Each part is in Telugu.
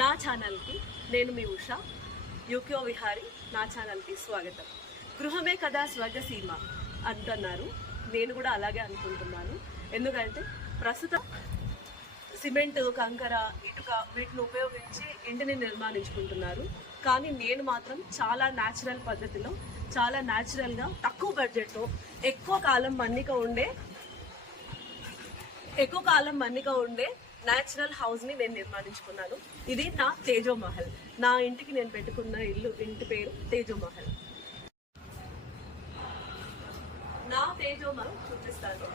నా ఛానల్కి నేను మీ ఉషా యూక్యో విహారీ. నా ఛానల్కి స్వాగతం. గృహమే కదా స్వర్గసీమ అంటున్నారు. నేను కూడా అలాగే అనుకుంటున్నాను. ఎందుకంటే ప్రస్తుతం సిమెంట్, కంకర, ఇటుక వీటిని ఉపయోగించి ఇంటిని నిర్మాణించుకుంటున్నారు. కానీ నేను మాత్రం చాలా న్యాచురల్ పద్ధతిలో, చాలా న్యాచురల్గా, తక్కువ బడ్జెట్తో ఎక్కువ కాలం మన్నిక ఉండే న్యాచురల్ హౌస్ని నేను నిర్మాణించుకున్నాను. ఇది నా తేజో మహల్. నా ఇంటికి నేను పెట్టుకున్న ఇంటి పేరు తేజో మహల్. నా తేజో మహల్ చూపిస్తాను.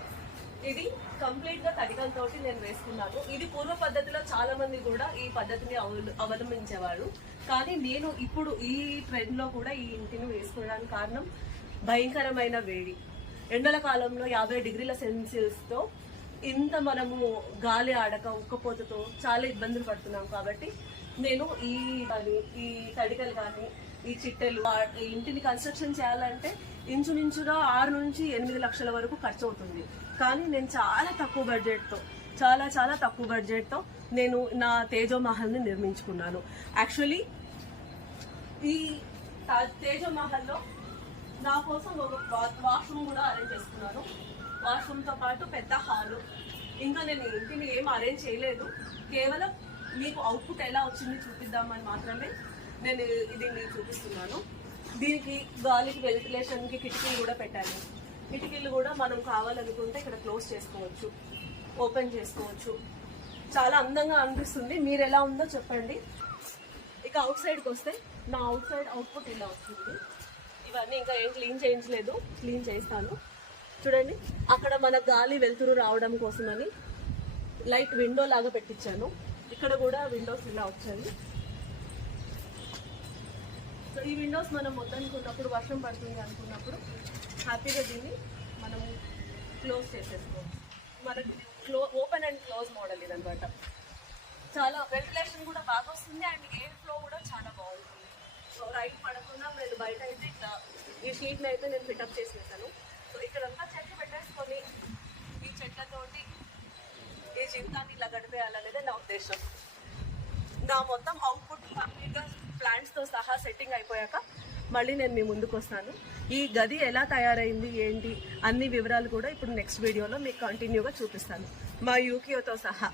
ఇది కంప్లీట్ గా తడికలతోటి నేను వేసుకున్నాను. ఇది పూర్వ పద్ధతిలో చాలా మంది కూడా ఈ పద్ధతిని అవలంబించేవాడు. కానీ నేను ఇప్పుడు ఈ ట్రెండ్ లో కూడా ఈ ఇంటిని వేసుకోవడానికి కారణం భయంకరమైన వేడి. ఎండల కాలంలో 50 డిగ్రీల సెల్సియస్ తో ఇంత మనము గాలి ఆడక ఉక్కపోతతో చాలా ఇబ్బందులు పడుతున్నాం. కాబట్టి నేను ఈ తడికలు కానీ ఈ చిట్టెలు ఇంటిని కన్స్ట్రక్షన్ చేయాలంటే ఇంచుమించుగా 6 నుంచి 8 లక్షల వరకు ఖర్చు అవుతుంది. కానీ నేను చాలా తక్కువ బడ్జెట్తో నేను నా తేజో మహల్ని నిర్మించుకున్నాను. యాక్చువల్లీ ఈ తేజో మహల్లో నా కోసం ఒక వాష్రూమ్ కూడా అరేంజ్ చేసుకున్నాను. వాష్రూమ్తో పాటు పెద్ద హాలు. ఇంకా నేను ఇంటిని ఏం అరేంజ్ చేయలేదు. కేవలం మీకు అవుట్పుట్ ఎలా వచ్చింది చూపిద్దామని మాత్రమే నేను దీన్ని చూపిస్తున్నాను. దీనికి గాలికి, వెంటిలేషన్కి కిటికీలు కూడా పెట్టాను. కిటికీలు కూడా మనం కావాలనుకుంటే ఇక్కడ క్లోజ్ చేసుకోవచ్చు, ఓపెన్ చేసుకోవచ్చు. చాలా అందంగా అనిపిస్తుంది. మీరు ఎలా ఉందో చెప్పండి. ఇక అవుట్ సైడ్కి వస్తే నా అవుట్ సైడ్ అవుట్పుట్ ఇలా వస్తుంది. ఇవన్నీ ఇంకా ఏం క్లీన్ చేయించలేదు, క్లీన్ చేస్తాను. చూడండి, అక్కడ మన గాలి వెలుతురు రావడం కోసమని లైట్ విండో లాగా పెట్టించాను. ఇక్కడ కూడా విండోస్ ఇలా వచ్చాయి. సో ఈ విండోస్ మనం వద్దనుకున్నప్పుడు, వర్షం పడుతుంది అనుకున్నప్పుడు హ్యాపీగా దీన్ని మనం క్లోజ్ చేసేసుకోవచ్చు. మనకి ఓపెన్ అండ్ క్లోజ్ మోడల్ ఇదనమాట. చాలా వెంటిలేషన్ కూడా బాగా వస్తుంది అండ్ ఎయిర్ ఫ్లో కూడా చాలా బాగుంటుంది. సో రైట్ పడకుండా నేను బయట అయితే ఇట్లా ఈ షీట్ని అయితే నేను ఫిటప్ చేసేసాను. సో ఇక్కడంతా చెట్లు పెట్టేసుకొని ఈ చెట్లతోటి ఈ జీవితాన్ని ఇలా గడిపేయాలనేది నా ఉద్దేశం. నా మొత్తం అవుట్పుట్ కంప్లీట్గా ప్లాంట్స్తో సహా సెట్టింగ్ అయిపోయాక మళ్ళీ నేను మీ ముందుకు వస్తాను. ఈ గది ఎలా తయారైంది ఏంటి అన్ని వివరాలు కూడా ఇప్పుడు నెక్స్ట్ వీడియోలో మీకు కంటిన్యూగా చూపిస్తాను, మా యూక్యోతో సహా.